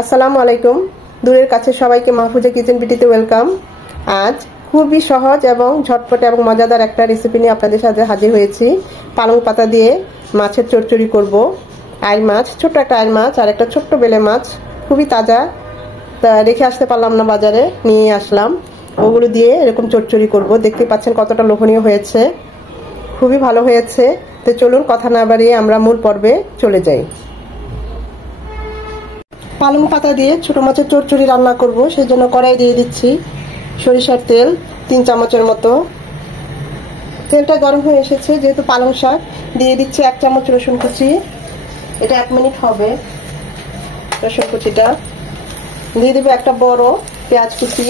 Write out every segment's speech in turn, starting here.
আসসালামু আলাইকুম। দূরের কাছে সবাইকে মাহফুজা কিচেন বিটিতে ওয়েলকাম। আজ খুবই সহজ এবং ঝটপট এবং মজাদার একটা রেসিপি নিয়ে আপনাদের সাথে হাজির হয়েছি। পালং পাতা দিয়ে মাছের চচ্চড়ি করব। আইল মাছ, ছোট্ট একটা আইল মাছ আর একটা ছোট্ট বেলে মাছ, খুবই তাজা, রেখে আসতে পারলাম না, বাজারে নিয়ে আসলাম। ওগুলো দিয়ে এরকম চচ্চড়ি করব। দেখতে পাচ্ছেন কতটা লোভনীয় হয়েছে, খুবই ভালো হয়েছে। তো চলুন কথা না বাড়িয়ে আমরা মূল পর্বে চলে যাই। পালং পাতা দিয়ে ছোট মাছের চচ্চড়ি রান্না করব, সেই জন্য কড়াই দিয়ে দিচ্ছি সরিষার তেল 3 চামচের মতো। তেলটা গরম হয়ে এসেছে, যেহেতু পালং শাক, দিয়ে দিচ্ছি 1 চামচ রসুন কুচি। এটা 1 মিনিট হবে। রসুন কুচিটা দিয়ে দেবো একটা বড় পেঁয়াজ কুচি।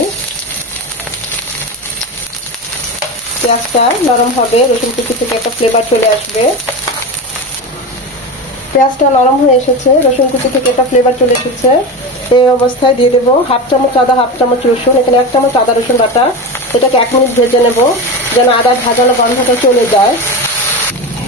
পেঁয়াজটা নরম হবে, রসুন কুচি থেকে একটা ফ্লেভার চলে আসবে। পেঁয়াজটা নরম হয়ে এসেছে, রসুন কুচি থেকে একটা ফ্লেভার চলে এসেছে। এই অবস্থায় দিয়ে দেবো 1/2 চামচ আদা, 1/2 চামচ রসুন। এখানে 1 চামচ আদা রসুন বাটা। এটাকে 1 মিনিট ভেজে নেব, যেন আদা ভাজানো গন্ধটা চলে যায়।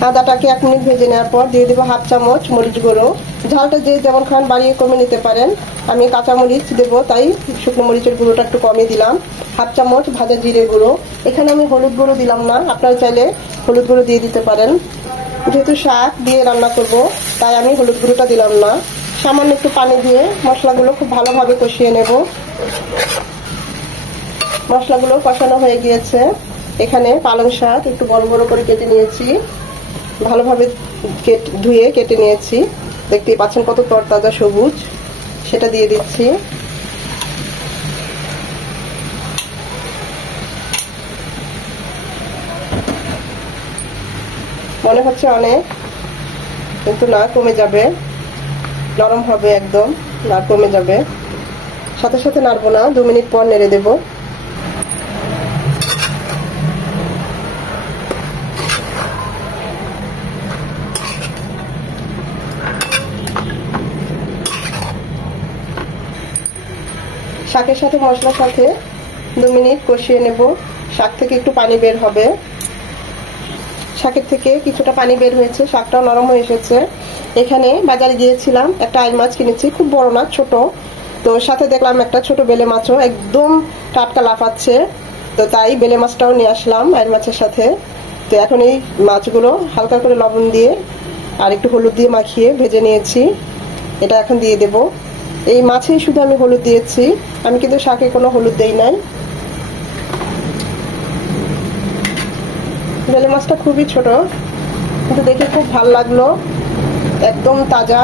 আদাটাকে 1 মিনিট ভেজে নেওয়ার পর দিয়ে দেবো 1/2 চামচ মরিচ গুঁড়ো। ঝালটা যে যেমন খান বাড়িয়ে কমে নিতে পারেন। আমি কাঁচা মরিচ দেবো, তাই শুকনো মরিচের গুঁড়োটা একটু কমই দিলাম। 1/2 চামচ ভাজা জিরে গুঁড়ো। এখানে আমি হলুদ গুঁড়ো দিলাম না, আপনারা চাইলে হলুদ গুঁড়ো দিয়ে দিতে পারেন। যেহেতু শাক দিয়ে রান্না করব, তাই আমি হলুদ গুঁড়োটা দিলাম না। সামান্য একটু পানি দিয়ে মশলাগুলো খুব ভালোভাবে কষিয়ে নেব। মশলাগুলো কষানো হয়ে গিয়েছে। এখানে পালং শাক একটু বড় বড় করে কেটে নিয়েছি, ভালোভাবে ধুয়ে কেটে নিয়েছি। দেখতেই পাচ্ছেন কত তরতাজা সবুজ। সেটা দিয়ে দিচ্ছি। মনে হচ্ছে অনেক, কিন্তু না, কমে যাবে, নরম হবে একদম, না কমে যাবে। সাথে সাথে নাড়বো না, 2 মিনিট পর নেড়ে দেব। শাকের সাথে মশলার সাথে 2 মিনিট কষিয়ে নেব। শাক থেকে একটু পানি বের হবে, শাকের থেকে কিছুটা পানি বের হয়েছে, শাকটাও নরম হয়ে এসেছে। এখানে বাজারে গিয়েছিলাম, একটা আইল মাছ কিনেছি, খুব বড় না, ছোট। তো সাথে দেখলাম একটা ছোট বেলে মাছও একদম টাটকা লাফাচ্ছে, তো তাই বেলে মাছটাও নিয়ে আসলাম আইল মাছের সাথে। তো এখন এই মাছগুলো হালকা করে লবণ দিয়ে আর একটু হলুদ দিয়ে মাখিয়ে ভেজে নিয়েছি। এটা এখন দিয়ে দেব। এই মাছেই শুধু আমি হলুদ দিয়েছি, আমি কিন্তু শাকে কোনো হলুদ দেই নাই। বেলে মাছটা খুবই ছোট, কিন্তু দেখে খুব ভালো লাগলো, একদম তাজা।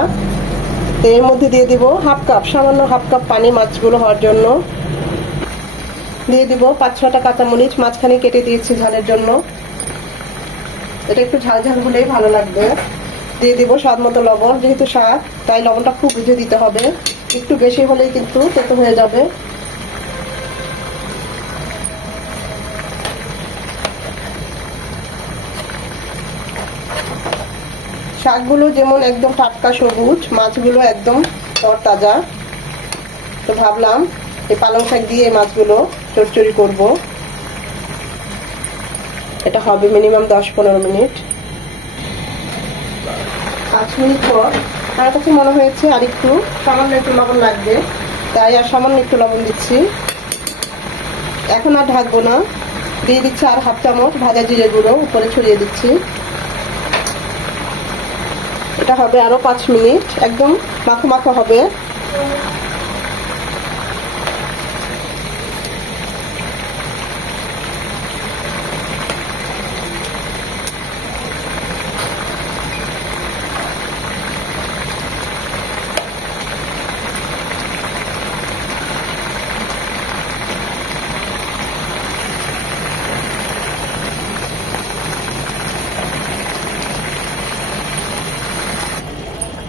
এর মধ্যে দিয়ে দিব 1/2 কাপ, সামান্য 1/2 কাপ পানি মাছগুলো হওয়ার জন্য। দিয়ে দিব 5-6টা কাঁচামরিচ, মাঝখানে কেটে দিয়েছি ঝালের জন্য। এটা একটু ঝাল ঝাল হলেই ভালো লাগবে। দিয়ে দিব স্বাদ মতো লবণ, যেহেতু শাক তাই লবণটা খুব বুঝে দিতে হবে, একটু বেশি হলেই কিন্তু তেতো হয়ে যাবে। শাকগুলো যেমন একদম টাটকা সবুজ, মাছগুলো একদম তরতাজা। তো ভাবলাম এই পালং শাক দিয়ে মাছগুলো চচ্চড়ি করব। এটা হবে মিনিমাম 10-15 মিনিট। 5 মিনিট পর আমার কাছে মনে হয়েছে আর একটু সামান্য একটু লবণ লাগবে, তাই আর সামান্য একটু লবণ দিচ্ছি। এখন আর ঢাকবো না, দিয়ে দিচ্ছি আর 1/2 চামচ ভাজা জিরে গুঁড়ো, উপরে ছড়িয়ে দিচ্ছি। এটা হবে আরো 5 মিনিট, একদম মাখো মাখো হবে।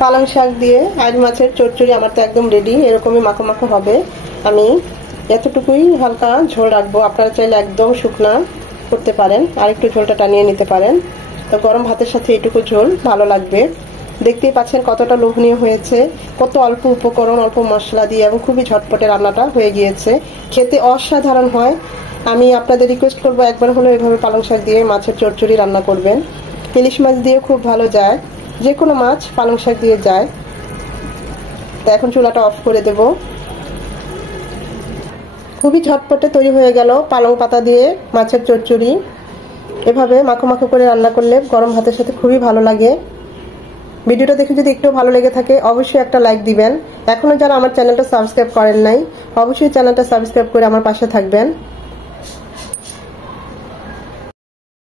পালং শাক দিয়ে আইল মাছের চচ্চড়ি আমার তো একদম রেডি। এরকমই মাখো মাখো হবে। আমি এতটুকুই হালকা ঝোল রাখবো, আপনারা চাইলে একদম শুকনা করতে পারেন, আর একটু ঝোলটা টানিয়ে নিতে পারেন। তো গরম ভাতের সাথে এইটুকু ঝোল ভালো লাগবে। দেখতেই পাচ্ছেন কতটা লোভনীয় হয়েছে, কত অল্প উপকরণ, অল্প মশলা দিয়ে, এবং খুবই ঝটপটে রান্নাটা হয়ে গিয়েছে। খেতে অসাধারণ হয়। আমি আপনাদের রিকোয়েস্ট করবো একবার হলো এভাবে পালং শাক দিয়ে মাছের চচ্চড়ি রান্না করবেন। ইলিশ মাছ দিয়ে খুব ভালো যায়, যে কোনো মাছ পালং শাক দিয়ে যায়। তো এখন চুলাটা অফ করে দেব। খুবই ঝটপটে তৈরি হয়ে গেল পালং পাতা দিয়ে মাছের চচ্চড়ি। এভাবে মাখো মাখো করে রান্না করলে গরম ভাতের সাথে খুবই ভালো লাগে। ভিডিওটা দেখে যদি একটু ভালো লেগে থাকে অবশ্যই একটা লাইক দিবেন। এখনো যারা আমার চ্যানেলটা সাবস্ক্রাইব করেন নাই অবশ্যই চ্যানেলটা সাবস্ক্রাইব করে আমার পাশে থাকবেন।